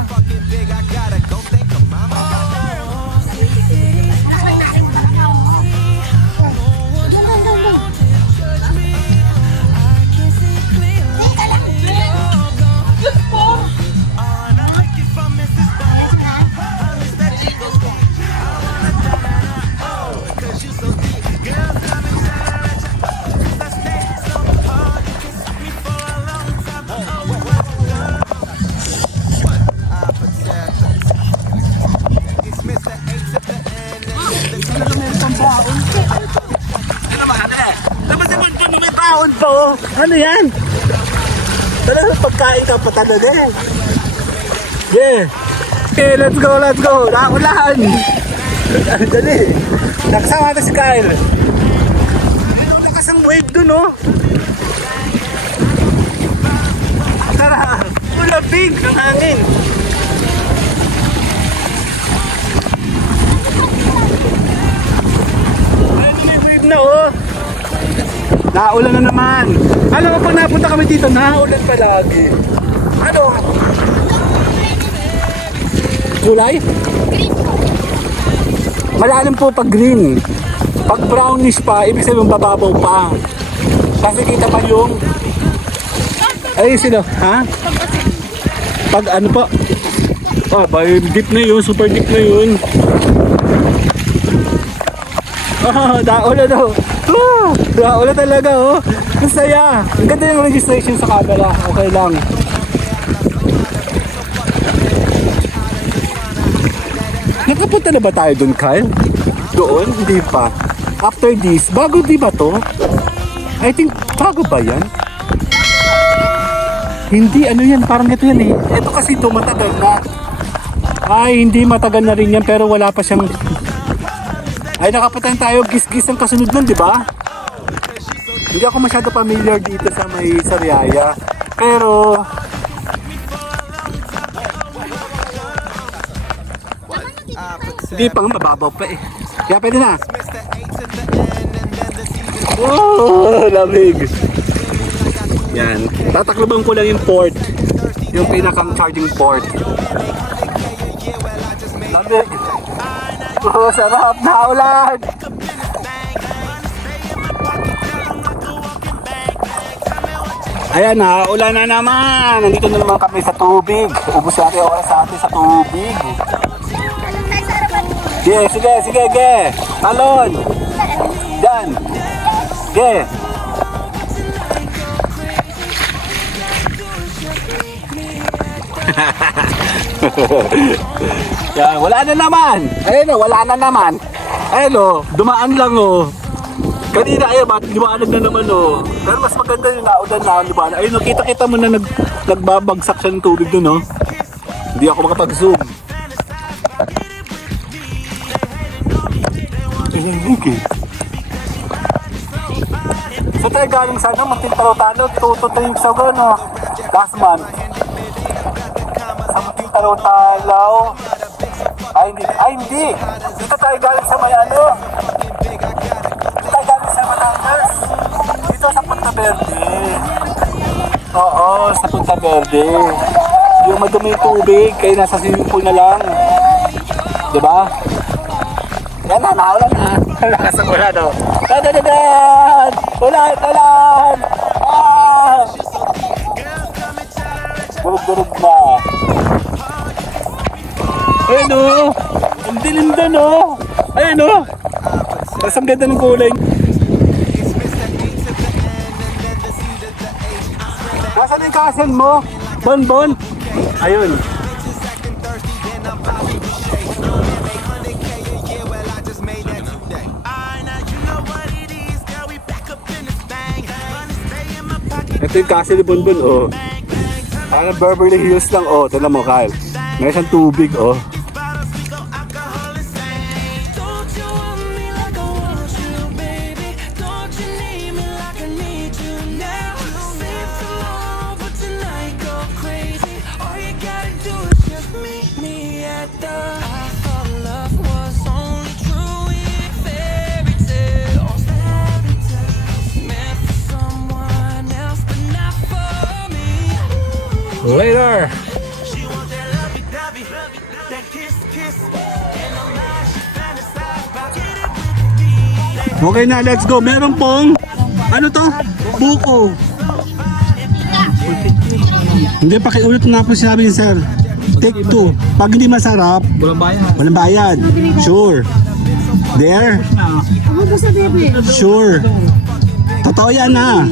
Ano yan? Talagang pagkain ka patalon eh. Yeah. Okay, let's go. Naulan. Dali. Nakasama natin si Kyle. Ang lakas ang wave dun, oh. Tara. Ulapig ng hangin. Ayun, may wave na, oh. Naulan na naman. Alam mo, pag napunta kami dito, naulan palagi. Ano? Kulay? Malalim po pag green. Pag brownish pa, ibig sabihin bababaw pa. Kasi kita pa yung... Ay, sino? Ha? Pag ano pa? Oh, by deep na yun. Super deep na yun. Oh, daulan daw. Oh, daulan talaga, oh. Ang saya. Ang ganda yung registration sa camera. Okay lang. Nakapunta na ba tayo doon, Kyle? Doon? Hindi pa. After this, bago di ba to? I think, bago ba yan? Hindi, ano yan? Parang ito yan eh. Ito kasi ito, matagal na. Ay, hindi matagal na rin yan, pero wala pa siyang... Ay, nakapunta tayo, gis-gis ang kasunod nun, di ba? Hindi ako masyado familiar dito sa may Sariaya. Pero... Hindi pa nga, mababaw pa eh. Kaya pwede na. Oh, lamig. Yan. Tatakloban ko lang yung port. Yung pinakang charging port. Lamig. Oh, sarap na ulan. Ayan na, ulan na naman. Nandito na naman kami sa tubig. Ubus natin yung oras natin sa tubig. Sige, sige, sige, ge. Talon. Yan. Ge. Yan, wala na naman. Ayun o, wala na naman. Ayun o, dumaan lang o. Kanina ayun, liwanag na naman o. Pero mas maganda yung naulan na liwanag. Ayun o, kita-kita mo na nagbabagsak siya ng tubig dun o. Hindi ako makapag-zoom. Ayun, Ricky. So tayo galing sa ano, Magtintaro-talo, tututuyin sa gano. Last month. Sa Magtintaro-talaw. Ay hindi. Dito tayo galing sa may ano. Dito tayo galing sa Batangas. Dito sa Punta Verde. Oo, sa Punta Verde. Yung madumi yung tubig, kayo nasa swimming pool na lang. Diba? Yan na, naulan na. Lakas ang ulan, no? Dadadadan! Ulan! Ulan! Ah! Durug-durug na. Ayun, no? Ang dilim doon, no? Ayun, no? Tapos ang ganda ng kulay. Nasaan yung kasan mo? Bon-bon? Ayun. Ito yung castle ni Bonbon, oh. Parang Beverly Hills lang, oh. Tignan mo, Kyle. May isang tubig, oh. Don't you want me like I want you, baby? Don't you need me like I need you now? Save tomorrow, but tonight go crazy. All you gotta do is just meet me at the. I thought love was only true in fairy tales. Meant for someone else, but not for me. Later! She want that lovey-dovey, that kiss, and I'm not, she fantasize about get it with me. Okay na, let's go. Meron pong, ano to? Buko. Hindi, pakiulit nga po sinabi ni sir. Take 2. Pag hindi masarap, walang bayad. Walang bayad. Sure. There? Ako po sa bebe. Sure. Totoo yan ha.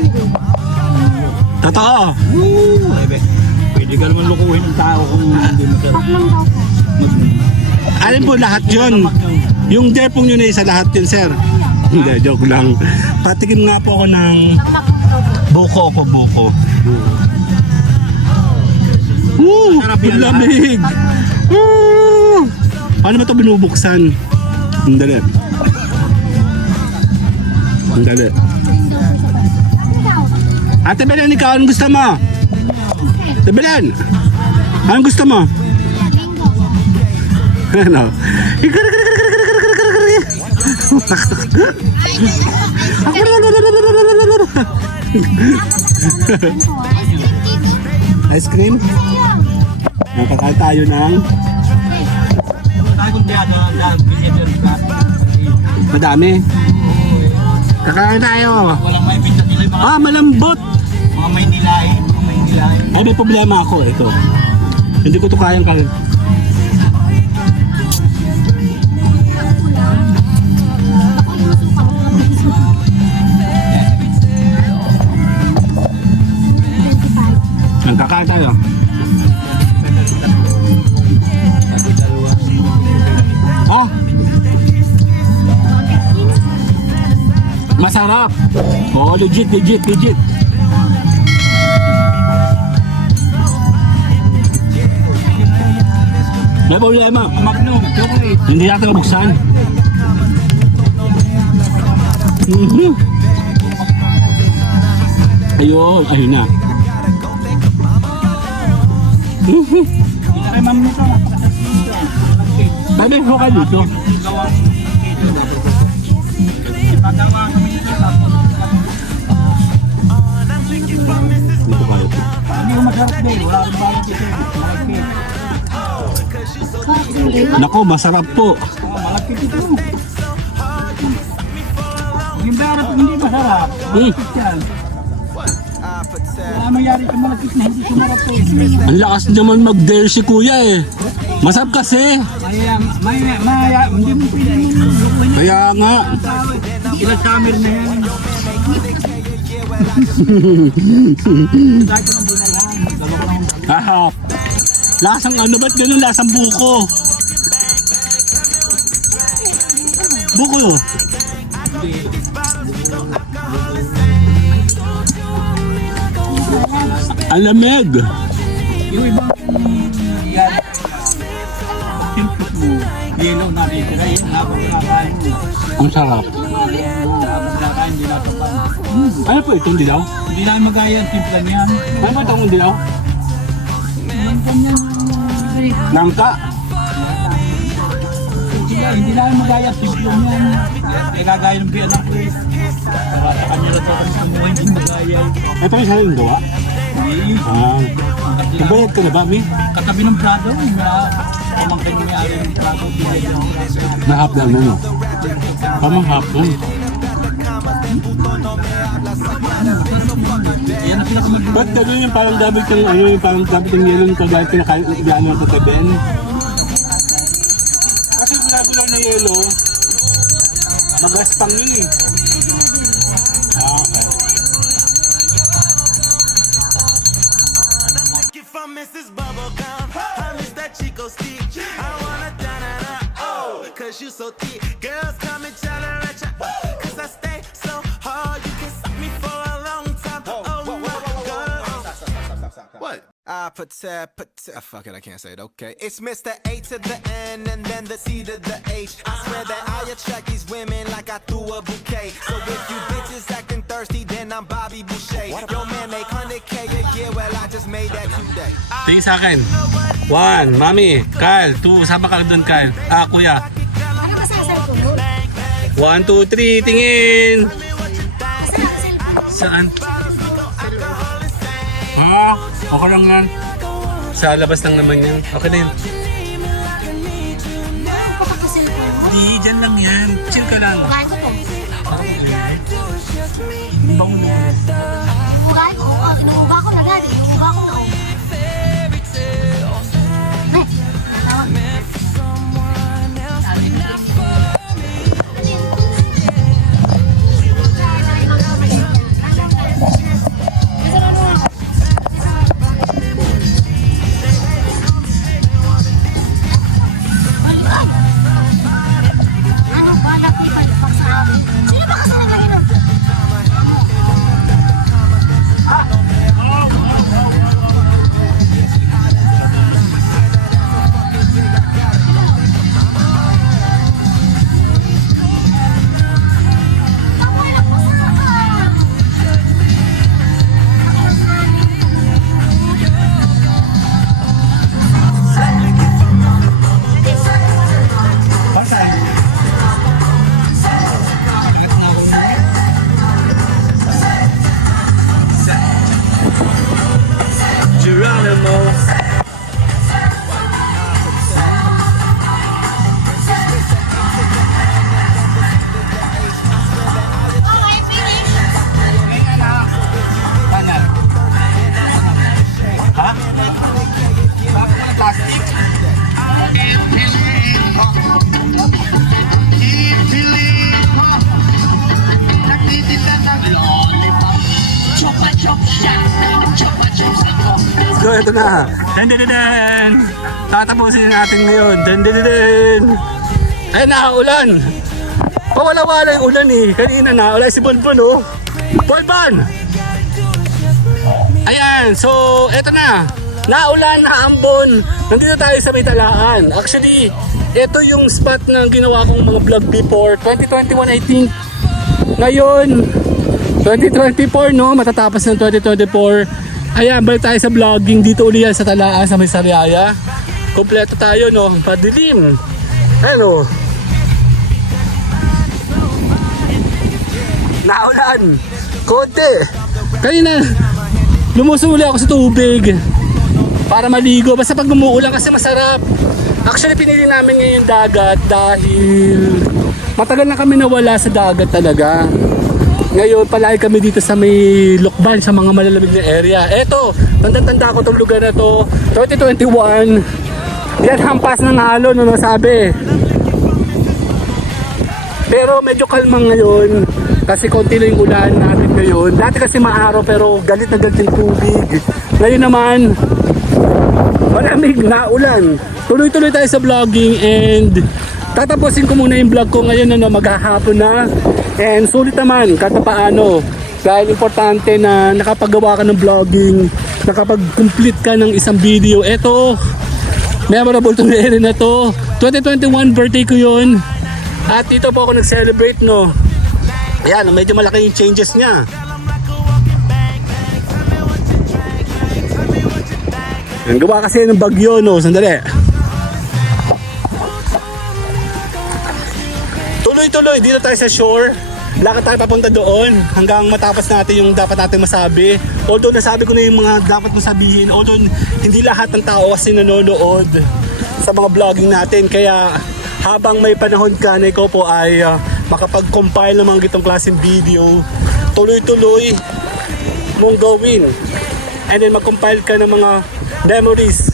Totoo. Pwede ka naman lukuhin ng tao kung hindi mo sir. Alin po lahat yun? Yung dare pong yun ay sa lahat yun, sir. Hindi, joke lang. Patikim nga po ako ng buko po, buko. Ang lamig! Paano ba ito binubuksan? Ang dali. Ang dali. Ate Belen, ikaw, anong gusto mo? Ate Belen, anong gusto mo? Ano? Ice cream? Nakakain tayo ng Tayo kung diyan, bilhin yun. madami. Kakain tayo. Walang may pinta sila yung Ah, malambot. mga may nilain. Ay, may problema ako. Ito. Hindi ko ito kayang kain. Ang kakain tayo. Oh! Masarap! Oh, legit. May problema. Magnum, chocolate. Hindi natin mabuksan. Ayun na. Ay, ma'am nito. Bebe, ho ka dito. Dito kayo. Hindi ko masarap din. Wala akong bago dito. Malagkit. Nako, masarap po. Malagkit ito. Yung barap hindi masarap. Malagkit yan. Wala mangyari sa malagkit na hindi sumarap po. Ang lakas naman mag-dare si kuya eh. Masarap kasi. Hindi mo pwede yung Kaya nga. ilang camera na yan. Kahit naman doon na lang. Dalawa lang. Ah, lasang ano, ba't ganun lasang buko? Buko yun. Ang lamig. Yung ibang yan. Timpot mo. Yellow na dito. Yung habang kinakain mo. Ang sarap. Habang kinakain, hindi natapan. Ano po itong dilaw? Hindi lang magaya ang timplan yan. Ano ba itong dilaw? Langka. Hindi lang magaya ang timplan yan. Kaya gagaya ng biyan ako eh. Para sa kanya na ito kami kumuha, hindi magaya. Ito yung sariling gawa? Hindi. Ah. Nabayad ka na ba, Mi? Katabi ng Prado, may pamangkin may ari ng Prado, bilay ng Prado. Na-half lang na, no? Tamang half lang. Yan ang pinakamaganda. Ba't gano'n yung parang dapat yung ano, yung parang dapat yung yellow nito dahil pinakain ng tatabihan? Kasi wala na yellow, magaspang yun eh. Ah, okay. Get from Mrs. Bubblegum. I miss that Chico stick. I wanna oh, cause you so thick. Girls come and tell her at ya, cause I stay so hard. You can suck me for a long time. Oh my God. What? Fuck it, I can't say it, okay. It's Mr. A to the N and then the C to the H. I swear that I attract these women like I threw a bouquet. So if you bitches acting thirsty, then I'm Bobby Boucher. Your man make 100K a year, well I just made that today. Tingin sa akin. 1, Mami, Kyle. 2, sama ka doon, Kyle. Ah, kuya. Ano ba sa cellphone mo? 1, 2, 3, tingin. Saan? Ah, okay lang yan. Sa labas lang naman yan. Okay na yun. Ano pa ka cellphone mo? Di, dyan lang yan. Chill ka lang. Ugahin ko to. Ugahin ko? Inuuga ko na dati. Inuuga ko na. Ano ba? Sino ba kasi nagahirap? Geronimo. Okay, finish. So, ito na. Dan. Tatapusin natin ngayon. Dan. Ay, nakaulan. Pawala-wala yung ulan eh. Kanina nakaulan si Bonbon oh. Bonbon! Ayan, so ito na. Naulan, naambon. Nandito tayo sa may talaan. Actually, ito yung spot na ginawa kong mga vlog before. 2021 I think. Ngayon, 2024 no, matatapos ng 2024. Ayan, balik tayo sa vlogging dito uli yan sa talaan sa may Sariaya. Kompleto tayo, no? Padilim. Ano? Naulan. Konti. Kanina, lumusuli ako sa tubig para maligo. Basta pag umuulan kasi masarap. Actually, pinili namin ngayon dagat dahil matagal na kami nawala sa dagat talaga. Ngayon, palagi kami dito sa may Lokban, sa mga malalamig na area. Eto, tanda-tanda ko itong lugar na to. 2021. Yan, hampas ng halo, no, sabi. Pero medyo kalmang ngayon. Kasi konti lang yung ulan natin ngayon. Dati kasi maaraw pero galit na galit yung tubig. Ngayon naman, malamig na ulan. Tuloy-tuloy tayo sa vlogging and tatapusin ko muna yung vlog ko ngayon na maghahapon na. And sulit naman kahit paano. Dahil importante na nakapagawa ka ng vlogging, nakapag-complete ka ng isang video. Eto, memorable to rin na to. 2021 birthday ko yun. At dito po ako nag-celebrate, no. Ayan, medyo malaki yung changes niya. Ang gawa kasi ng bagyo, no. Sandali. Tuloy-tuloy, dito tayo sa shore. Lakad tayo papunta doon hanggang matapos natin yung dapat natin masabi. Although nasabi ko na yung mga dapat mo sabihin. Although hindi lahat ng tao kasi nanonood sa mga vlogging natin. Kaya habang may panahon ka na ikaw po ay makapag-compile ng mga gitong klaseng video, tuloy-tuloy mong gawin. And then mag-compile ka ng mga memories.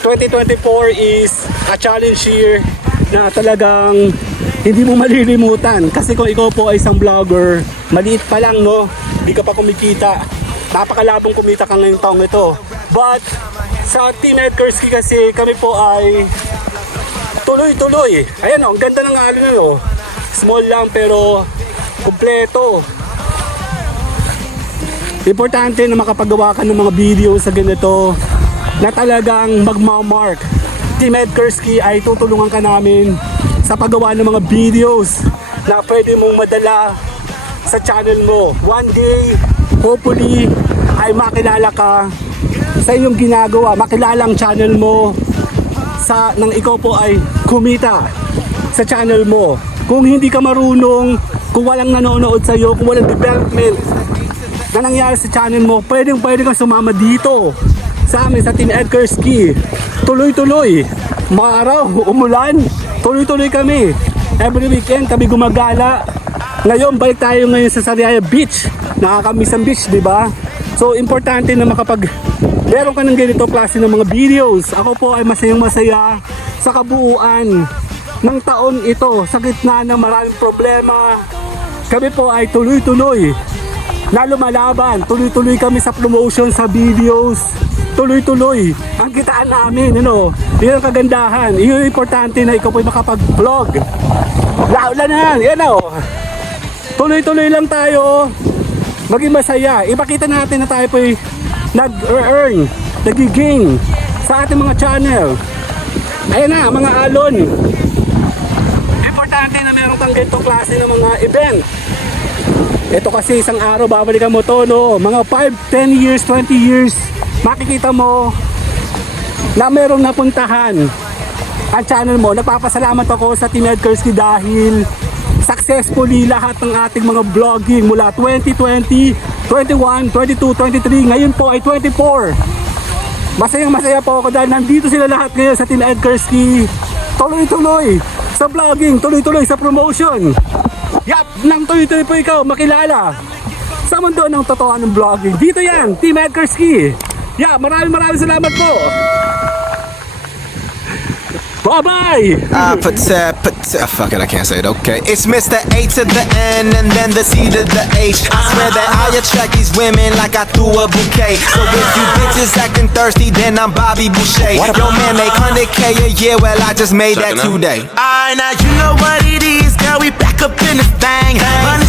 2024 is a challenge year na talagang hindi mo malilimutan. Kasi kung ikaw po ay isang vlogger, maliit pa lang, no? Hindi ka pa kumikita. Napakalabong kumita ka ngayong taong ito. But sa Team Ed Kursky kasi kami po ay tuloy-tuloy. Ayan, ang ganda ng alon na, no? Small lang pero kumpleto. Importante na makapagawa ka ng mga video sa ganito na talagang magmamark. Team Ed Kursky ay tutulungan ka namin sa paggawa ng mga videos na pwede mong madala sa channel mo. One day, hopefully, ay makilala ka sa iyong ginagawa. Makilala ang channel mo nang ikaw po ay kumita sa channel mo. Kung hindi ka marunong, kung walang nanonood sa iyo, kung walang development na nangyari sa channel mo, pwede kang sumama dito sa amin sa Team Ed Kursky. Tuloy-tuloy. Maaraw, umulan, tuloy-tuloy kami. Every weekend kami gumagala. Ngayon, balik tayo ngayon sa Sariaya Beach. Nakakamiss ang beach, di ba? So, importante na meron ka ng ganito klase ng mga videos. Ako po ay masayang-masaya sa kabuuan ng taon ito. Sa gitna ng maraming problema, kami po ay tuloy-tuloy na lumalaban. Tuloy-tuloy kami sa promotion sa videos. Tuloy-tuloy ang kitaan namin, ano? Yun ang kagandahan. Yun ang importante na ikaw po ay makapag-vlog. Laulan na, yan o. Tuloy-tuloy lang tayo. Maging masaya. Ipakita natin na tayo po ay nag-earn, nag-gain sa ating mga channel. Ayan na, mga alon. Importante na meron kang ganitong klase ng mga event. Ito kasi isang araw, babalikan mo to, no? Mga 5, 10 years, 20 years, makikita mo na merong napuntahan ang channel mo. Nagpapasalamat ako sa Team Ed Kursky dahil successfully lahat ng ating mga vlogging mula 2020, 21, 22, 23, ngayon po ay 24. Masayang-masaya po ako dahil nandito sila lahat ngayon sa Team Ed Kursky. Tuloy-tuloy sa vlogging, tuloy-tuloy sa promotion. Yap, nang tuloy-tuloy po ikaw makilala sa mundo ng totoo ng vlogging. Dito yan, Team Ed Kursky. Yeah, maraming salamat po. Bye-bye! Fuck it, I can't say it, okay. It's Mr. A to the N and then the C to the H. I swear that I attract these women like I threw a bouquet. So if you bitches acting thirsty, then I'm Bobby Boucher. Yo man make 100K a year, well I just made that today. Alright, now you know what it is, girl. We back up in this thing. Money,